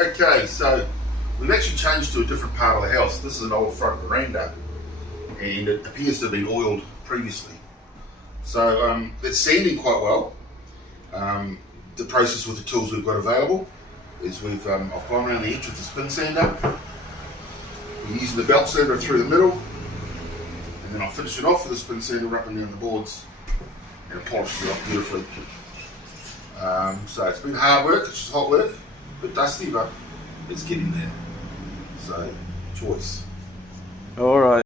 Okay, so we've actually changed to a different part of the house. This is an old front veranda, and it appears to have been oiled previously. So it's sanding quite well. The process with the tools we've got available is I've gone around the edge with the spin sander. We're using the belt sander through the middle, and then I'll finish it off with the spin sander up and down the boards, and it polishes it off beautifully. So it's been hard work, it's just hot work, a bit dusty, but it's getting there. So, choice. All right.